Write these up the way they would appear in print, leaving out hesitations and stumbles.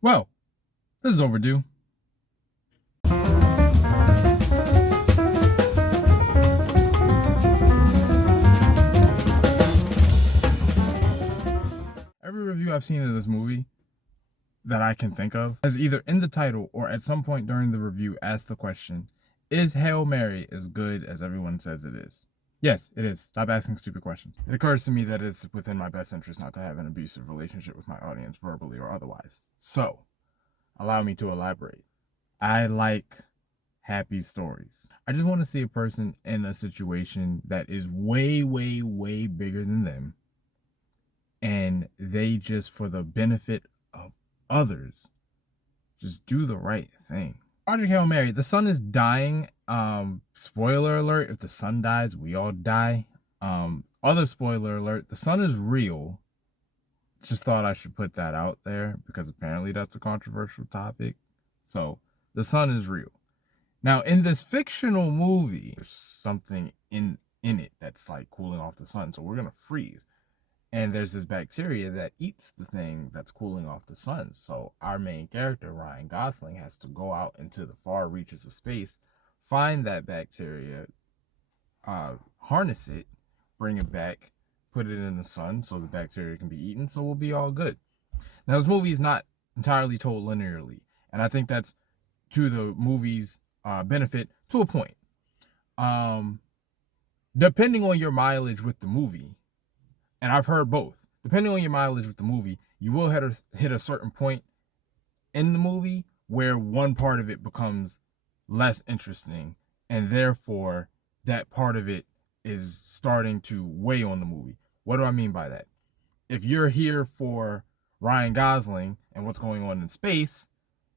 Well, this is Overdue. Every review I've seen of this movie that I can think of has either in the title or at some point during the review asked the question, is Hail Mary as good as everyone says it is? Yes, it is. Stop asking stupid questions. It occurs to me that it's within my best interest not to have an abusive relationship with my audience, verbally or otherwise. So, allow me to elaborate. I like happy stories. I just want to see a person in a situation that is way, way, way bigger than them, and they just, for the benefit of others, just do the right thing. Project Hail Mary, the sun is dying. Spoiler alert, if the sun dies, we all die. Other spoiler alert, the sun is real. Just thought I should put that out there because apparently that's a controversial topic. So, the sun is real. Now, in this fictional movie, there's something in it that's like cooling off the sun. So we're gonna freeze. And there's this bacteria that eats the thing that's cooling off the sun. So our main character, Ryan Gosling, has to go out into the far reaches of space, find that bacteria, harness it, bring it back, put it in the sun so the bacteria can be eaten, so we'll be all good. Now, this movie is not entirely told linearly, and I think that's to the movie's benefit to a point. Depending on your mileage with the movie, and I've heard both, depending on your mileage with the movie, you will hit a certain point in the movie where one part of it becomes less interesting, and therefore that part of it is starting to weigh on the movie. What do I mean by that? If you're here for Ryan Gosling and what's going on in space,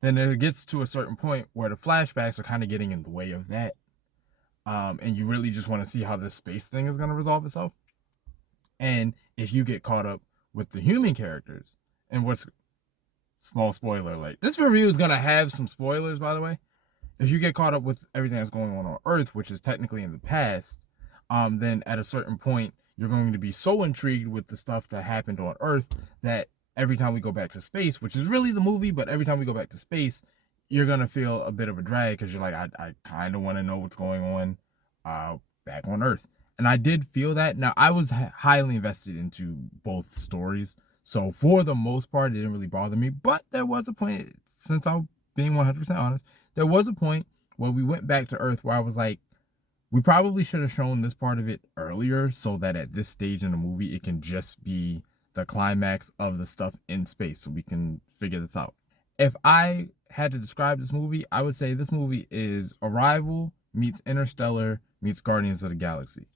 then it gets to a certain point where the flashbacks are kind of getting in the way of that. And you really just want to see how this space thing is going to resolve itself. And if you get caught up with the human characters, and what's small spoiler alert, this review is going to have some spoilers, by the way. If you get caught up with everything that's going on Earth, which is technically in the past, then at a certain point, you're going to be so intrigued with the stuff that happened on Earth that every time we go back to space, which is really the movie, but every time we go back to space, you're going to feel a bit of a drag because you're like, I kind of want to know what's going on back on Earth. And I did feel that. Now, I was highly invested into both stories. So for the most part, it didn't really bother me. But there was a point, since I'm being 100% honest, there was a point where we went back to Earth where I was like, we probably should have shown this part of it earlier so that at this stage in the movie, it can just be the climax of the stuff in space so we can figure this out. If I had to describe this movie, I would say this movie is Arrival meets Interstellar meets Guardians of the Galaxy.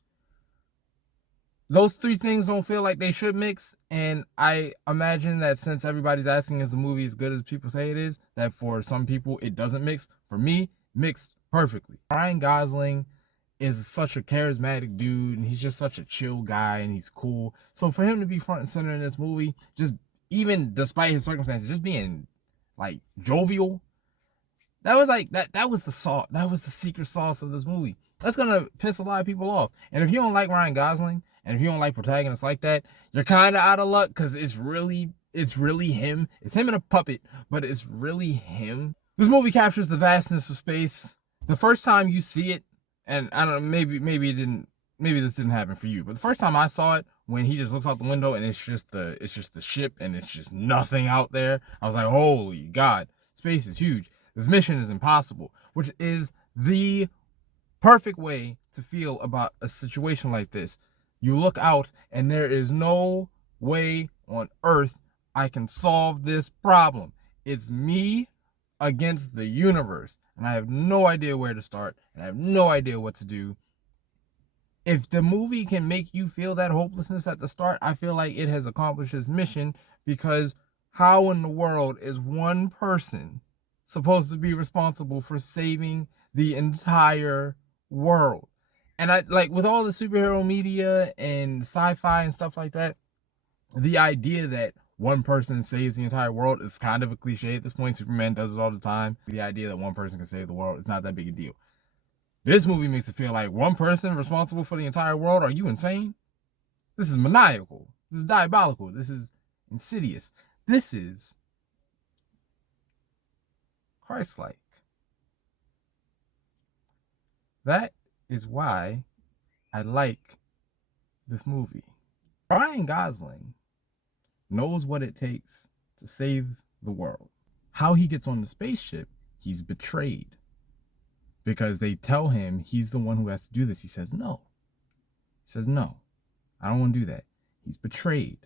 Those three things don't feel like they should mix, and I imagine that since everybody's asking is the movie as good as people say it is, that for some people it doesn't mix. For me, mixed perfectly. Ryan Gosling is such a charismatic dude, and he's just such a chill guy, and he's cool. So for him to be front and center in this movie, just even despite his circumstances, just being like jovial, that was like that was the salt, that was the secret sauce of this movie. That's gonna piss a lot of people off. And if you don't like Ryan Gosling, and if you don't like protagonists like that, you're kind of out of luck because it's really him. It's him and a puppet, but it's really him. This movie captures the vastness of space. The first time you see it, and I don't know, maybe this didn't happen for you, but the first time I saw it, when he just looks out the window and it's just the ship and it's just nothing out there, I was like, holy God, space is huge. This mission is impossible, which is the perfect way to feel about a situation like this. You look out and there is no way on earth I can solve this problem. It's me against the universe, and I have no idea where to start, and I have no idea what to do. If the movie can make you feel that hopelessness at the start, I feel like it has accomplished its mission, because how in the world is one person supposed to be responsible for saving the entire world? And I like, with all the superhero media and sci-fi and stuff like that, the idea that one person saves the entire world is kind of a cliche at this point. Superman does it all the time. The idea that one person can save the world is not that big a deal. This movie makes it feel like one person responsible for the entire world. Are you insane? This is maniacal. This is diabolical. This is insidious. This is Christ-like. That is why I like this movie. Ryan Gosling knows what it takes to save the world. How he gets on the spaceship, he's betrayed. Because they tell him he's the one who has to do this. He says no. He says no. I don't want to do that. He's betrayed.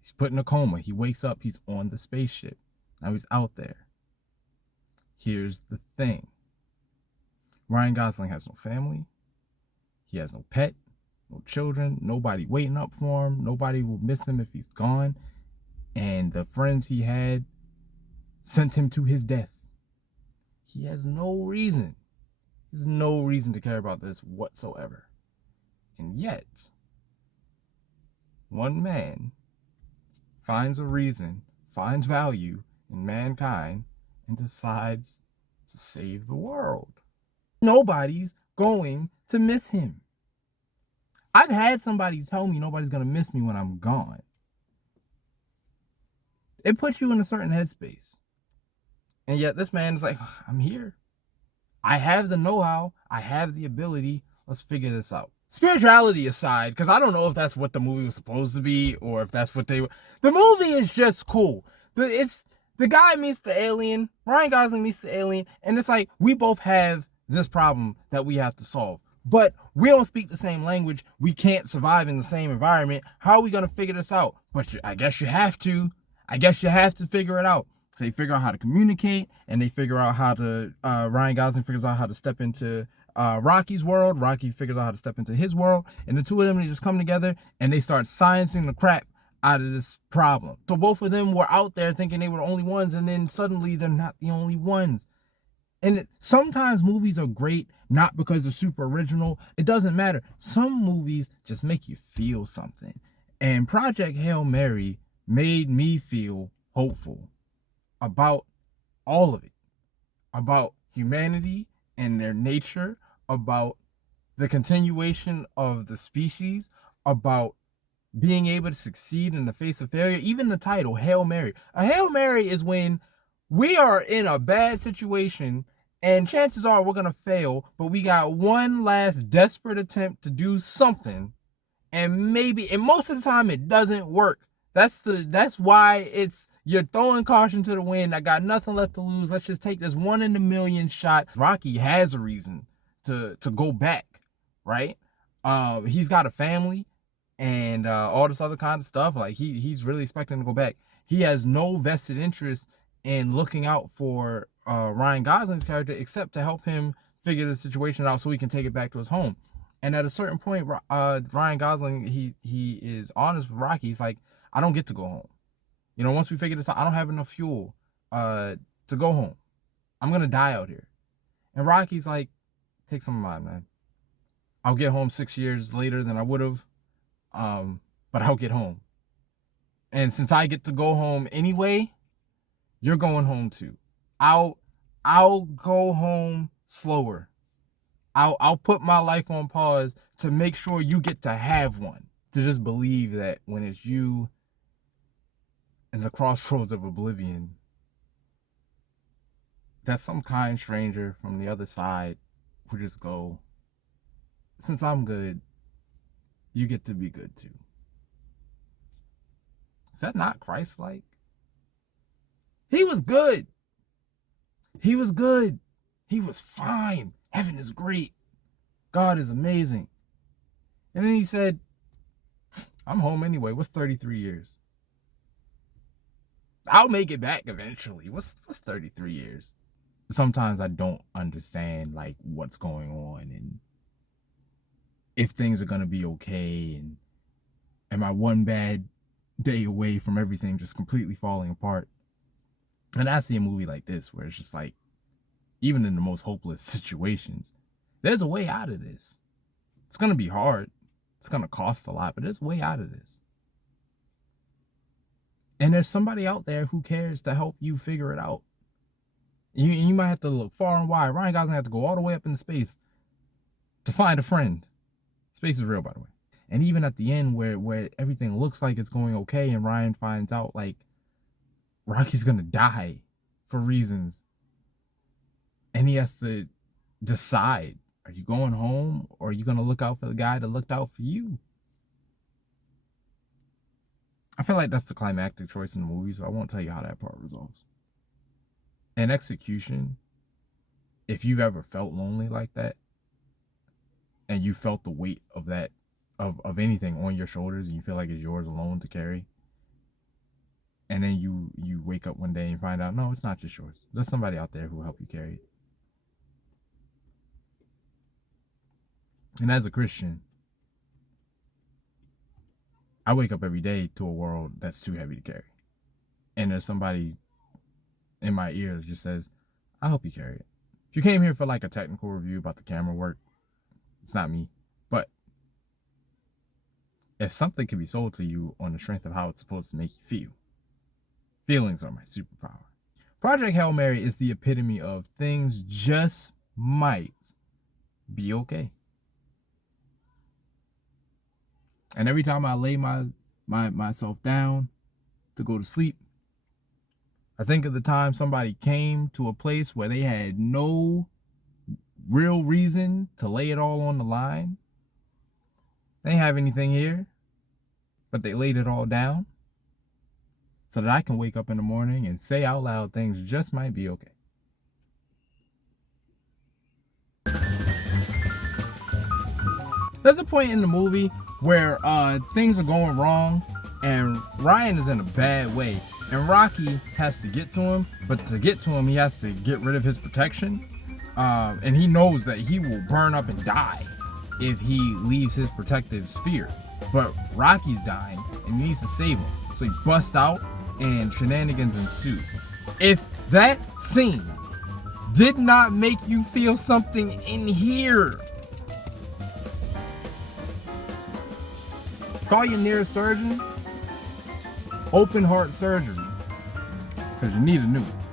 He's put in a coma. He wakes up. He's on the spaceship. Now he's out there. Here's the thing. Ryan Gosling has no family. He has no pet, no children, nobody waiting up for him. Nobody will miss him if he's gone. And the friends he had sent him to his death. He has no reason. There's no reason to care about this whatsoever. And yet, one man finds a reason, finds value in mankind, and decides to save the world. Nobody's going to miss him. I've had somebody tell me nobody's going to miss me when I'm gone. It puts you in a certain headspace. And yet this man is like, I'm here. I have the know-how. I have the ability. Let's figure this out. Spirituality aside, because I don't know if that's what the movie was supposed to be or if that's what they were. The movie is just cool. It's the guy meets the alien. Ryan Gosling meets the alien. And it's like, we both have this problem that we have to solve. But we don't speak the same language. We can't survive in the same environment. How are we going to figure this out? But I guess you have to. I guess you have to figure it out. So they figure out how to communicate, and they figure out how to, Ryan Gosling figures out how to step into Rocky's world. Rocky figures out how to step into his world. And the two of them, they just come together, and they start sciencing the crap out of this problem. So both of them were out there thinking they were the only ones, and then suddenly they're not the only ones. And sometimes movies are great, not because they're super original. It doesn't matter. Some movies just make you feel something. And Project Hail Mary made me feel hopeful about all of it. About humanity and their nature, about the continuation of the species, about being able to succeed in the face of failure. Even the title, Hail Mary. A Hail Mary is when we are in a bad situation and chances are we're going to fail, but we got one last desperate attempt to do something, and most of the time it doesn't work. That's why you're throwing caution to the wind. I got nothing left to lose. Let's just take this 1 in a million shot. Rocky has a reason to go back, right? He's got a family and all this other kind of stuff. Like he's really expecting to go back. He has no vested interest in looking out for Ryan Gosling's character except to help him figure the situation out so he can take it back to his home. And at a certain point, Ryan Gosling, he is honest with Rocky. He's like, I don't get to go home. You know, once we figure this out, I don't have enough fuel to go home. I'm going to die out here. And Rocky's like, take some of mine, man. I'll get home 6 years later than I would have, but I'll get home. And since I get to go home anyway, you're going home too. I'll go home slower. I'll put my life on pause to make sure you get to have one. To just believe that when it's you in the crossroads of oblivion, that some kind stranger from the other side would just go, since I'm good, you get to be good too. Is that not Christ-like? He was good. He was good. He was fine. Heaven is great. God is amazing. And then he said, I'm home anyway. What's 33 years? I'll make it back eventually. What's 33 years? Sometimes I don't understand like what's going on and if things are going to be okay, and am I one bad day away from everything just completely falling apart? And I see a movie like this where it's just like, even in the most hopeless situations, there's a way out of this. It's going to be hard. It's going to cost a lot, but there's a way out of this. And there's somebody out there who cares to help you figure it out. You might have to look far and wide. Ryan Gosling had to go all the way up into space to find a friend. Space is real, by the way. And even at the end where everything looks like it's going okay and Ryan finds out like Rocky's going to die for reasons, and he has to decide, are you going home or are you going to look out for the guy that looked out for you? I feel like that's the climactic choice in the movie, so I won't tell you how that part resolves. In execution, if you've ever felt lonely like that, and you felt the weight of that, of anything on your shoulders, and you feel like it's yours alone to carry, and then you wake up one day and find out, no, it's not just yours. There's somebody out there who will help you carry it. And as a Christian, I wake up every day to a world that's too heavy to carry. And there's somebody in my ear that just says, I'll help you carry it. If you came here for like a technical review about the camera work, it's not me. But if something can be sold to you on the strength of how it's supposed to make you feel, feelings are my superpower. Project Hail Mary is the epitome of things just might be okay. And every time I lay myself down to go to sleep, I think of the time somebody came to a place where they had no real reason to lay it all on the line. They didn't have anything here, but they laid it all down so that I can wake up in the morning and say out loud things just might be okay. There's a point in the movie where things are going wrong and Ryan is in a bad way and Rocky has to get to him, but to get to him he has to get rid of his protection, and he knows that he will burn up and die if he leaves his protective sphere, but Rocky's dying and he needs to save him, so he busts out and shenanigans ensue. If that scene did not make you feel something in here, call your nearest surgeon, open heart surgery, because you need a new one.